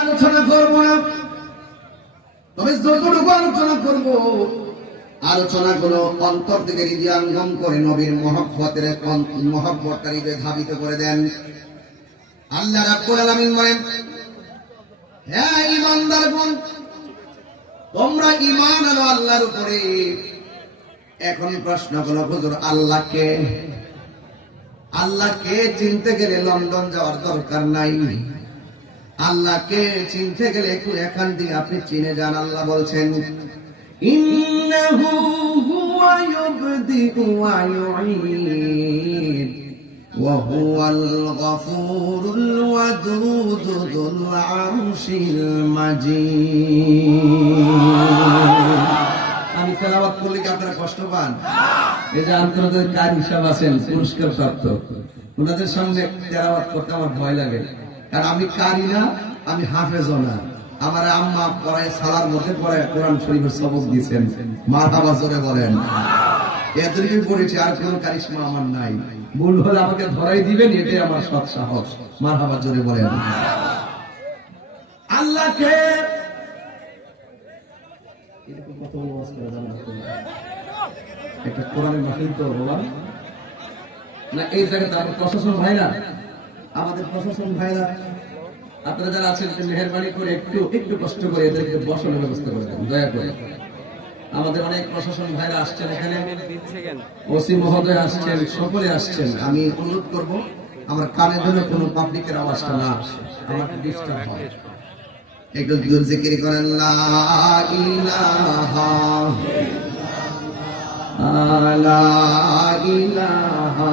আলোচনা করব না। তবে যতটুকু আলোচনা করব আলোচনা গুলো অন্তর থেকে হৃদয়াঙ্গম করে নবীর মহব্বতের মহব্বতটা হৃদয় ধাবিত করে দেন। আল্লাহ রাব্বুল আলামিন বলেন তোমরা ইমান আল্লাহর উপরে। এখন প্রশ্ন হলো হুজুর আল্লাহকে আল্লাহকে চিনতে গেলে লন্ডন যাওয়ার দরকার নাই। আল্লাহকে চিনতে গেলে একটু এখান থেকে আপনি চিনে যান, আল্লাহ বলছেন আমি তেলাওয়াত করলে কি আপনারা কষ্ট পান? এই যে আন্তর্জাতিক কার হিসাব আছেন পুরস্কার প্রাপ্ত ওনাদের সামনে তেলাওয়াত করতে আমার ভয় লাগে। কারণ আমি কারি না, আমি হাফেজও না। আমার আম্মা পড়ায়, সালার মধ্যে পড়ায় কোরআন শরীফের সবক দিয়েছেন। মা বাবা জোরে বলেন। এতটুকু পড়েছি, আর কোন কারিশমা আমার নাই। ভুল হলে আমাকে ধরাই দিবেন, এটাই আমার সৎ সাহস। জোরে বলেন। আল্লাহকে? একটা মাহফিল তো, বাবা। না, এই জায়গাতে আমাদের প্রশাসন ভাইরা আমাদের প্রশাসন ভাইরা, আপনারা যারা আছেন মেহরবানি করে, একটু একটু কষ্ট করে এদেরকে বসানোর ব্যবস্থা করে দেন, দয়া করে। আমাদের অনেক প্রশাসন ভাইরা আসছেন এখানে। ওসি মহোদয় আসছেন, সকলে আসছেন। আমি অনুরোধ করব, আমার কানে যেন কোনো পাবলিকের আওয়াজটা না আসে। আমার ডিস্টার্ব হয়। একটু জোর জিকির করেন, লা ইলাহা ইলাহা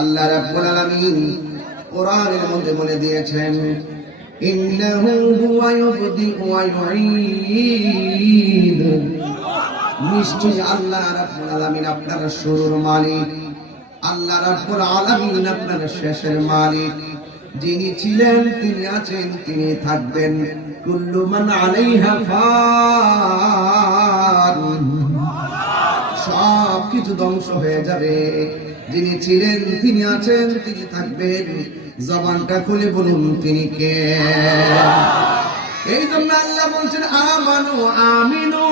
আল্লাহ রাব্বুল আলামিন কোরআনের মধ্যে বলে দিয়েছেন হুয়া ইউবদি ওয়া ইউঈদ। নিশ্চয় আল্লাহ রাব্বুল আলামিন আপনার শুরুর মালিক। আল্লাহ রাব্বুল আলামিন আপনার শেষের মালিক। যিনি ছিলেন, তিনি আছেন, তিনি থাকবেন। কুল্লু মান আলাইহা ফান সব কিছু ধ্বংস হয়ে যাবে। যিনি ছিলেন, তিনি আছেন, তিনি থাকবেন। জবানটা খুলে বলুন, তিনি কে? এই জন্য আল্লাহ বলছেন, আমানু আমিনু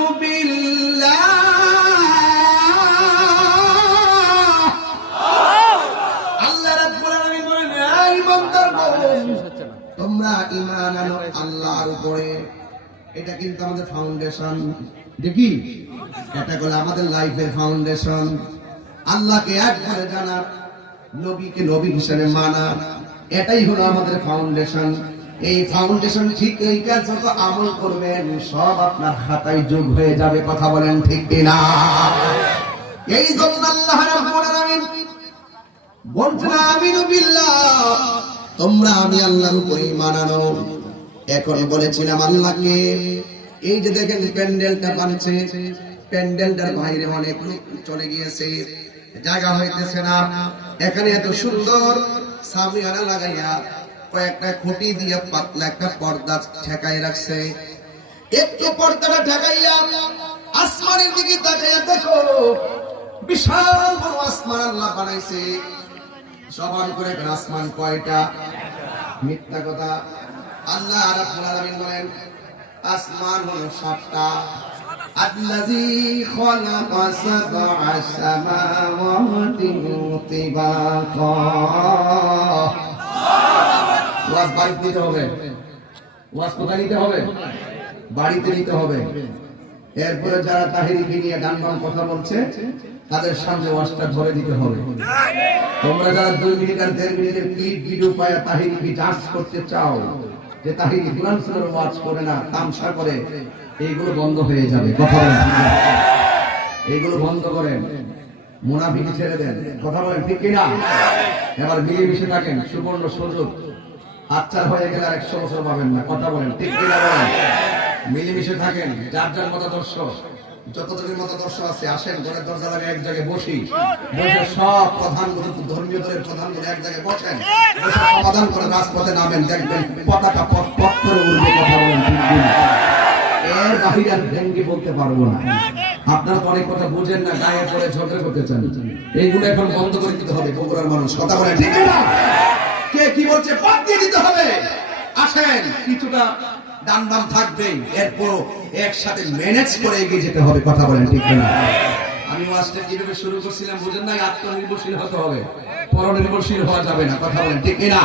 তোমরা ঈমান আনো আল্লাহর উপরে। এটা কিন্তু আমাদের ফাউন্ডেশন দেখি? এটা হলো আমাদের লাইফের ফাউন্ডেশন আল্লাহকে এক করে জানা নবীকে নবী হিসেবে মানা এটাই হলো আমাদের ফাউন্ডেশন এই ফাউন্ডেশন ঠিক এই কাজ যত আমল করবেন, সব আপনার খাতায় যোগ হয়ে যাবে, কথা বলেন ঠিক কিনা? এই জন্য আল্লাহ রাব্বুল আলামিন বলছেন, আমিনু বিল্লাহ। তোমরা আমি আল্লাহর উপরে মানানো এখন বলেছিলাম আল্লাহকে এই যে দেখেন প্যান্ডেলটা বানছে, প্যান্ডেলটার বাইরে অনেক লোক চলে গিয়েছে, জায়গা হইতেছে না। এখানে এত সুন্দর সামিয়ানা লাগাইয়া কয়েকটা খুঁটি দিয়ে পাতলা একটা পর্দা ঠেকাই রাখছে। একটু পর্দাটা ঠেকাইয়া আসমানের দিকে তাকাইয়া দেখো, বিশাল বড় আসমান আল্লাহ বানাইছে। সবার করে আসমান কয়টা? মিথ্যা কথা। আল্লাহ রাব্বুল আলামিন বলেন আসমান হলো সাতটা। বাড়িতে হবে। কোথায় নিতে হবে? বাড়িতে নিতে হবে। এরপরে যারা তাহিরিকে নিয়ে গান গান কথা বলছে, তাদের সামনে ওয়াজটা ধরে দিতে হবে। তোমরা যারা দুই মিনিট আর দেড় মিনিটের ক্লিপ, ভিডিও পায় তাহিরিকে করতে চাও যে তাহিরি কোরআন সুরের ওয়াজ করে না, তামসা করে, এইগুলো বন্ধ হয়ে যাবে। কথা বলেন এইগুলো বন্ধ করেন। মুনাফিকে ছেড়ে দেন। কথা বলেন ঠিক কিনা? এবার মিলেমিশে থাকেন, সুবর্ণ সুযোগ। আচ্ছা হয়ে গেলে আর একশো বছর পাবেন না। কথা বলেন ঠিক কিনা বলেন? মিলেমিশে থাকেন, যার যার কথা মতাদর্শ। যতটুকুর মতাদর্শ আছে, আসেন, ঘরের দরজা লাগে এক জায়গায় বসি। বসে সব প্রধান ধর্মীয় দলের প্রধানগুলো এক জায়গায় বসেন। সমাধান করে রাজপথে নামেন, দেখবেন পতাকা করে উঠবে কথা বলেন এর বাহিরে বলতে পারব না। আপনারা অনেক কথা বুঝেন না গায়ে ঝগড়া করতে চান। এইগুলো এখন বন্ধ করে দিতে হবে, বগুড়ার মানুষ। কথা বলেন, ঠিক না কে কি বলছে? বাদ দিয়ে দিতে হবে। আসেন, কিছুটা ডান থাকবে। এরপর একসাথে ম্যানেজ করে এগিয়ে যেতে হবে, কথা বলেন ঠিক না আমি মাস্টার কীভাবে শুরু করছিলাম, বুঝেন না আত্মনির্ভরশীল হতে হবে। পরনির্ভরশীল হওয়া যাবে না, কথা বলেন ঠিক না